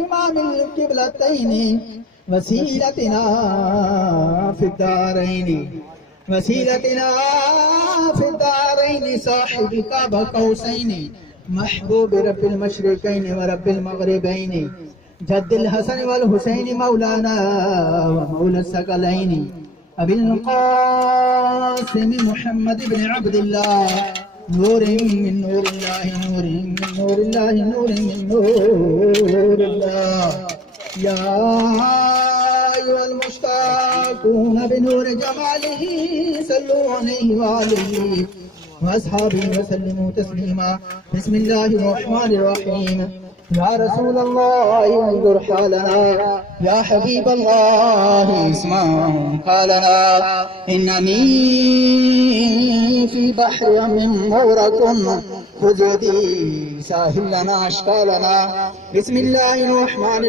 إمام القبلتين وسيلتنا في الدارين وسيلتنا في الدارين صاحب القاب قوسين محبوب رب المشرقين ورب المغربين جد الحسن والحسين مولانا ومولى الثقلين أبي القاسم محمد بن عبد الله نور من نور الله نور من نور الله نور من نور الله يا أيها المشتاقون بنور جماله صلوا عليه وآله وأصحابه وسلموا تسليما بسم الله الرحمن الرحيم يا رسول الله انظر حالنا يا حبيب الله اسمع قالنا إنني في بحر من مورك خذ يدي ساهل لنا أشكالنا بسم الله الرحمن